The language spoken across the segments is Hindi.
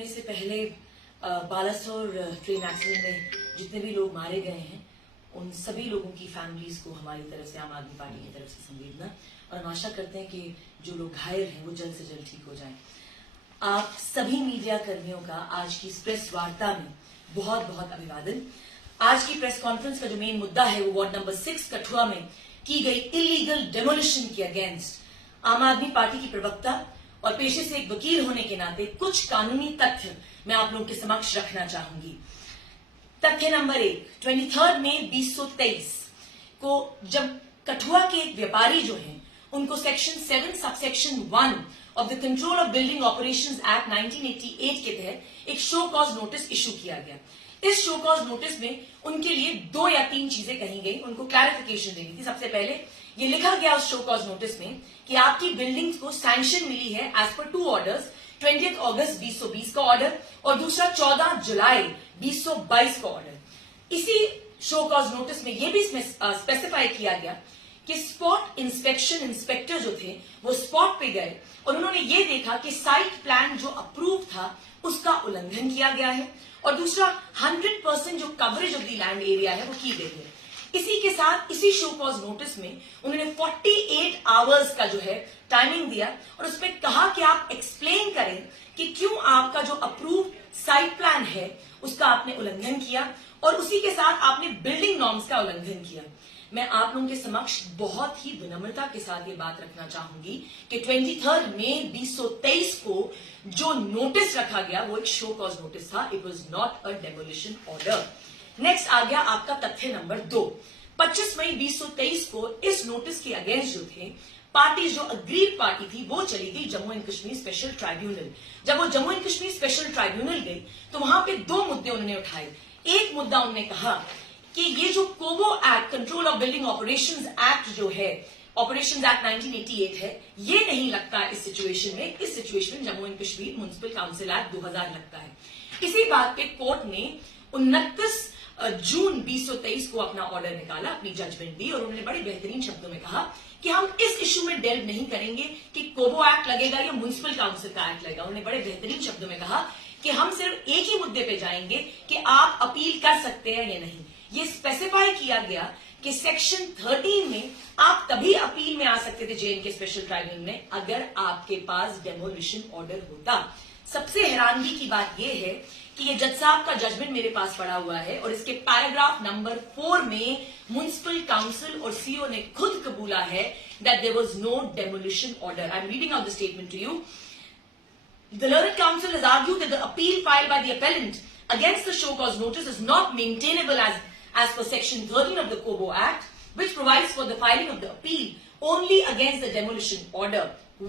करने से पहले बालासोर ट्रेन एक्सीडेंट में जितने भी लोग मारे गए हैं उन सभी लोगों की फैमिलीज को हमारी तरफ से, आम आदमी पार्टी की तरफ से संवेदना, और हम आशा करते हैं कि जो लोग घायल हैं वो जल्द से जल्द ठीक हो जाएं। आप सभी मीडिया कर्मियों का आज की इस प्रेस वार्ता में बहुत बहुत अभिवादन। आज की प्रेस कॉन्फ्रेंस का जो मेन मुद्दा है वो वार्ड नंबर 6 कठुआ में की गई इलीगल डेमोलिशन के अगेंस्ट आम आदमी पार्टी की प्रवक्ता और पेशे से एक वकील होने के नाते कुछ कानूनी तथ्य मैं आप लोगों के समक्ष रखना चाहूंगी। तथ्य नंबर 1, 23 मई 2023 को जब कठुआ के एक व्यापारी जो हैं उनको section 7 subsection 1 of the control of building operations act 1988 के तहत एक शो कॉज नोटिस इशू किया गया। इस शो कॉज नोटिस में उनके लिए 2 या 3 चीजें कही गई, उनको क्लैरिफिकेशन देनी थी। सबसे पहले ये लिखा गया उस शो कॉज नोटिस में कि आपकी बिल्डिंग्स को सैंक्शन मिली है एज पर 2 ऑर्डर्स, 20 अगस्त 2020 का ऑर्डर और दूसरा 14 जुलाई 2022 का ऑर्डर। इसी शो कॉज नोटिस में यह भी स्पेसिफाई किया गया कि स्पॉट इंस्पेक्शन इंस्पेक्टर जो थे वो स्पॉट पे गए और उन्होंने ये देखा कि साइट प्लान जो अप्रूव था उसका उल्लंघन किया गया है और दूसरा 100% जो coverage of the land area है वो की गई है। इसी के साथ इसी शो कॉज नोटिस में उन्होंने 48 आवर्स का जो है टाइमिंग दिया और उसमें कहा कि आप एक्सप्लेन करें कि क्यों आपका जो अप्रूव साइट प्लान है उसका आपने उल्लंघन किया और उसी के साथ आपने बिल्डिंग नॉर्म्स का उल्लंघन किया। मैं आप लोगों के समक्ष बहुत ही विनम्रता के साथ ये बात रखना चाहूंगी कि 23 मई 2023 को जो नोटिस रखा गया वो एक शो कॉज नोटिस था, it was not a demolition order. Next आ गया आपका तथ्य नंबर 2, 25 मई 2023 को इस नोटिस के अगेंस्ट जो थे पार्टी, जो अग्रीड पार्टी थी वो चली गई Jammu and Kashmir special tribunal. जब वो Jammu and Kashmir special tribunal गई तो वहां पे 2 मुद्दे उन्होंने उठाए। एक मुद्दा उन्होंने कहा कि ये जो COBO act, control of building operations act जो है, ऑपरेशंस एक्ट 1988 है, ये नहीं लगता इस सिचुएशन में। इस सिचुएशन में Jammu and Kashmir municipal council act 2000 लगता है। इसी बात पे कोर्ट ने 29 जून 2023 को अपना ऑर्डर निकाला, अपनी जजमेंट दी और उन्होंने बड़े बेहतरीन शब्दों में कहा कि हम इस इश्यू में डेल्व नहीं करेंगे कि कोबो एक्ट लगेगा या म्युनिसिपल काउंसिल का एक्ट लगेगा। उन्होंने बड़े बेहतरीन शब्दों में कहा कि हम सिर्फ एक ही मुद्दे पे जाएंगे कि आप अपील कर सकते हैं या नहीं। ये स्पेसिफाई किया गया कि सेक्शन 13 में आप तभी अपील में आ सकते थे जेएनके स्पेशल ट्राइब्यूनल में अगर आपके पास डेमोलिशन ऑर्डर होता। सबसे हैरानगी की बात यह है कि ये जज साहब का जजमेंट मेरे पास पड़ा हुआ है और इसके पैराग्राफ नंबर 4 में म्युनिसिपल काउंसिल और सीओ ने खुद कबूला है that there was no demolition order. I am reading out the statement to you. The learned counsel has argued that the appeal filed by the appellant against the show cause notice is not maintainable as per section 13 of the Kobo Act, which provides for the filing of the appeal only against the demolition order,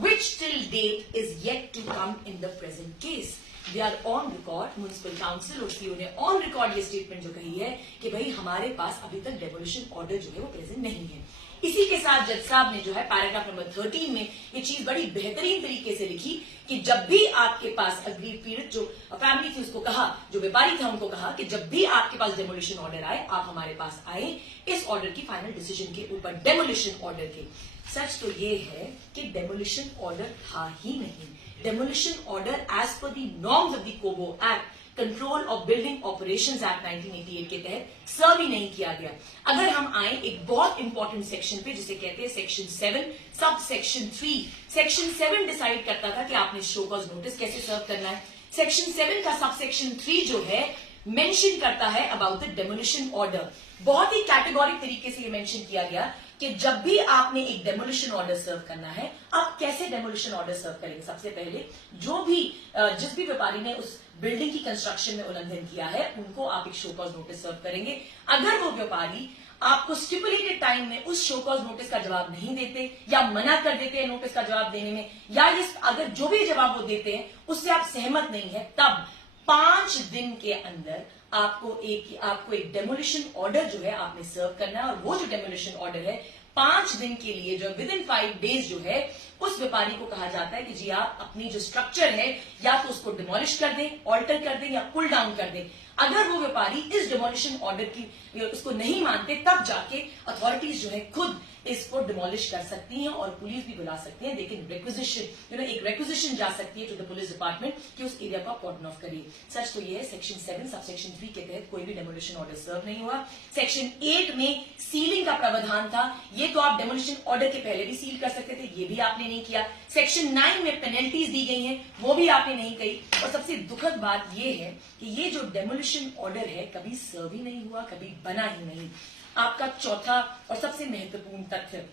which till date is yet to come in the present case. They are on record, municipal council और सीओ ने ऑन रिकॉर्ड ये स्टेटमेंट जो कही है कि भाई हमारे पास अभी तक डेमोलिशन ऑर्डर जो है वो प्रेजेंट नहीं है। इसी के साथ जज साहब ने जो है पैराग्राफ नंबर 13 में ये चीज बड़ी बेहतरीन तरीके से लिखी कि जब भी आपके पास अग्रीड पीड़ित जो फैमिली थी उसको कहा, जो व्यापारी था उनको कहा कि जब भी आपके पास डेमोलिशन ऑर्डर आए आप हमारे पास आए इस ऑर्डर की फाइनल डिसीजन के ऊपर, डेमोलिशन ऑर्डर के। सच तो ये है कि डेमोलिशन ऑर्डर था ही नहीं। Demolition order as per the norms of the COBO act, control of building operations act 1988 के तहत सर्व ही नहीं किया गया। अगर हम आए एक बहुत इंपॉर्टेंट सेक्शन पे जिसे कहते हैं section 7 sub section 3, section 7 decide करता था कि आपने शो कॉज नोटिस कैसे सर्व करना है। सेक्शन 7 का सब सेक्शन 3 जो है मेंशन करता है अबाउट द डेमोलिशन ऑर्डर। बहुत ही कैटेगोरिक तरीके से ये मेंशन किया गया कि जब भी आपने एक डेमोलिशन ऑर्डर सर्व करना है, आप कैसे डेमोलिशन ऑर्डर सर्व करेंगे। सबसे पहले जो भी जिस भी व्यापारी ने उस बिल्डिंग की कंस्ट्रक्शन में उल्लंघन किया है उनको आप एक शो कॉज नोटिस सर्व करेंगे। अगर वो व्यापारी आपको स्टिपुलेटेड टाइम में उस शो कॉज नोटिस का जवाब नहीं देते या मना कर देते हैं नोटिस का जवाब देने में, या अगर जो भी जवाब वो देते हैं उससे आप सहमत नहीं है, तब 5 दिन के अंदर आपको एक डेमोलिशन ऑर्डर जो है आपने सर्व करना है। और वो जो डेमोलिशन ऑर्डर है 5 दिन के लिए जो विद इन 5 डेज जो है उस व्यापारी को कहा जाता है कि जी आप अपनी जो स्ट्रक्चर है या तो उसको डिमोलिश कर दें, ऑल्टर कर दें या पुल डाउन कर दें। अगर वो व्यापारी इस डिमोलिशन ऑर्डर की उसको नहीं मानते, तब जाके अथॉरिटीज जो है खुद इसको डिमोलिश कर सकती हैं और पुलिस भी बुला सकती है। लेकिन रिक्विजिशन एक रिक्विजिशन जा सकती है टू द पुलिस डिपार्टमेंट कि उस एरिया को कॉर्डन ऑफ करिए। सच तो ये है, सेक्शन 7 सब सेक्शन 3 के तहत कोई भी डेमोलिशन ऑर्डर सर्व नहीं हुआ। सेक्शन 8 में सीलिंग का प्रावधान था, ये तो आप डेमोलिशन ऑर्डर के पहले भी सील कर सकते थे, ये भी आपने नहीं किया। सेक्शन 9 में पेनल्टीज दी गई हैं, वो भी आपने नहीं कही। और सबसे दुखद बात ये है कि ये जो डेमोलिशन ऑर्डर है कभी सर्व ही नहीं हुआ, कभी बना ही नहीं। आपका चौथा और सबसे महत्वपूर्ण तथ्य,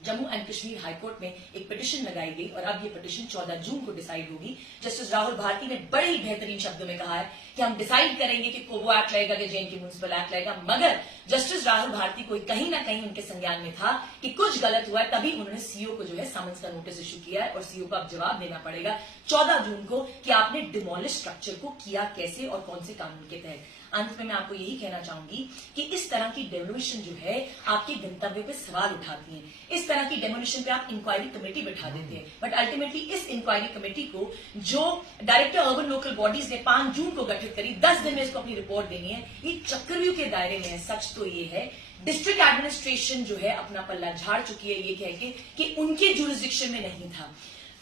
जम्मू एंड कश्मीर हाईकोर्ट में एक पिटिशन लगाई गई और अब ये पिटिशन 14 जून को डिसाइड होगी। जस्टिस राहुल भारती ने बड़े ही बेहतरीन शब्दों में कहा है कि हम डिसाइड करेंगे कि कोबो एक्ट लगेगा कि जेएनके म्युनिसिपल एक्ट लगेगा, मगर जस्टिस राहुल भारती को कहीं ना कहीं उनके संज्ञान में था कि कुछ गलत हुआ है, तभी उन्होंने सीओ को जो है समन्स का नोटिस इश्यू किया है और सीओ को अब जवाब देना पड़ेगा 14 जून को कि आपने डिमोलिश स्ट्रक्चर को किया कैसे और कौन से कानून के तहत। अंत में मैं आपको यही कहना चाहूंगी कि इस तरह की डेमोलिशन जो है आपके गंतव्य पे सवाल उठाती है। इस तरह की डेमोलिशन पे आप इंक्वायरी कमेटी बैठा देते हैं, बट अल्टीमेटली इस इंक्वायरी कमेटी को जो डायरेक्टर अर्बन लोकल बॉडीज ने 5 जून को गठित करी, 10 दिन में इसको अपनी रिपोर्ट देनी है, ये चक्रव्यूह के दायरे में है। सच तो ये है डिस्ट्रिक्ट एडमिनिस्ट्रेशन जो है अपना पल्ला झाड़ चुकी है ये कह के कि उनके जुरिस्डिक्शन में नहीं था।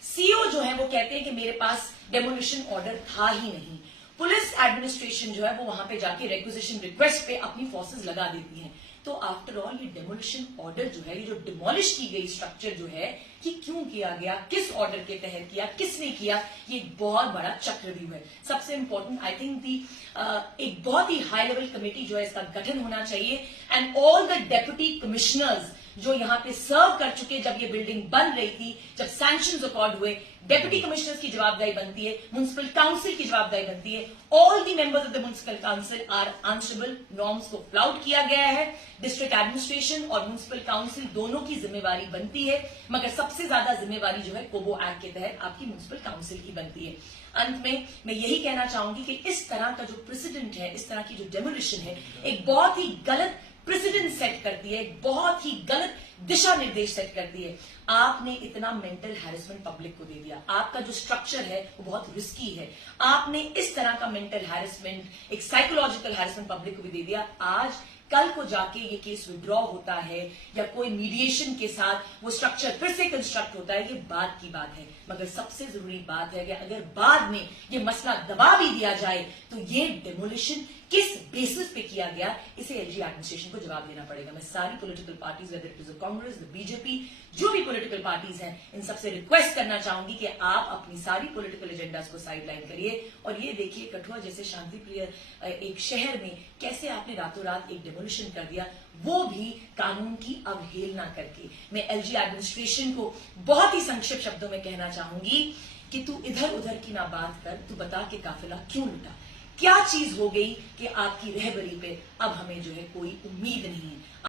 सीओ जो है वो कहते हैं कि मेरे पास डेमोलिशन ऑर्डर था ही नहीं। पुलिस एडमिनिस्ट्रेशन जो है वो वहां पे जाके रिक्विजिशन रिक्वेस्ट पे अपनी फोर्सेस लगा देती है। तो आफ्टर ऑल ये डेमोलिशन ऑर्डर जो है, ये जो डिमोलिश की गई स्ट्रक्चर जो है, कि क्यों किया गया, किस ऑर्डर के तहत किया, किसने किया, ये एक बहुत बड़ा चक्रव्यूह है। सबसे इंपॉर्टेंट आई थिंक एक बहुत ही हाई लेवल कमेटी जो है इसका गठन होना चाहिए and all the deputy commissioners जो यहाँ पे सर्व कर चुके, जब ये बिल्डिंग बन रही थी, जब सैंक्शंस अकॉर्ड हुए, डेप्यूटी कमिश्नर्स की जवाबदारी बनती है, म्युनिसिपल काउंसिल की जवाबदारी बनती है। All the members of the municipal council are answerable, norms को फ्लाउट किया गया है। डिस्ट्रिक्ट एडमिनिस्ट्रेशन और म्युनिसिपल काउंसिल दोनों की जिम्मेवारी बनती है, मगर सबसे ज्यादा जिम्मेवारी जो है कोबो एक्ट के तहत आपकी म्युनिसिपल काउंसिल की बनती है। अंत में मैं यही कहना चाहूंगी कि इस तरह का जो प्रेसिडेंट है, इस तरह की जो डेमोलिशन है, एक बहुत ही गलत प्रेसिडेंट सेट करती है, एक बहुत ही गलत दिशा निर्देश सेट करती है। आपने इतना मेंटल हैरेसमेंट पब्लिक को दे दिया, आपका जो स्ट्रक्चर है वो बहुत रिस्की है, आपने इस तरह का मेंटल हैरेसमेंट, एक साइकोलॉजिकल हैरेसमेंट पब्लिक को भी दे दिया। आज कल को जाके ये केस विड्रॉ होता है या कोई मीडिएशन के साथ वो स्ट्रक्चर फिर से कंस्ट्रक्ट होता है, ये बात की बात है, मगर सबसे जरूरी बात है कि अगर बाद में ये मसला दबा भी दिया जाए तो ये डेमोलिशन किस बेसिस पे किया गया, इसे एलजी एडमिनिस्ट्रेशन को जवाब देना पड़ेगा। मैं सारी political parties, whether it is Congress, the BJP, जो भी पॉलिटिकल पार्टीज हैं, इन सबसे रिक्वेस्ट करना चाहूंगी कि आप अपनी सारी पॉलिटिकल एजेंडास को साइडलाइन करिए और ये देखिए कठुआ जैसे शांतिप्रिय एक शहर में कैसे आपने रातों रात एक डेमोलिशन कर दिया, वो भी कानून की अवहेलना करके। मैं एलजी एडमिनिस्ट्रेशन को बहुत ही संक्षिप्त शब्दों में कहना चाहूंगी कि तू इधर उधर की ना बात कर, तू बता के काफिला क्यों लुटा, क्या चीज हो गई कि आपकी रहबरी पे अब हमें जो है कोई उम्मीद नहीं है।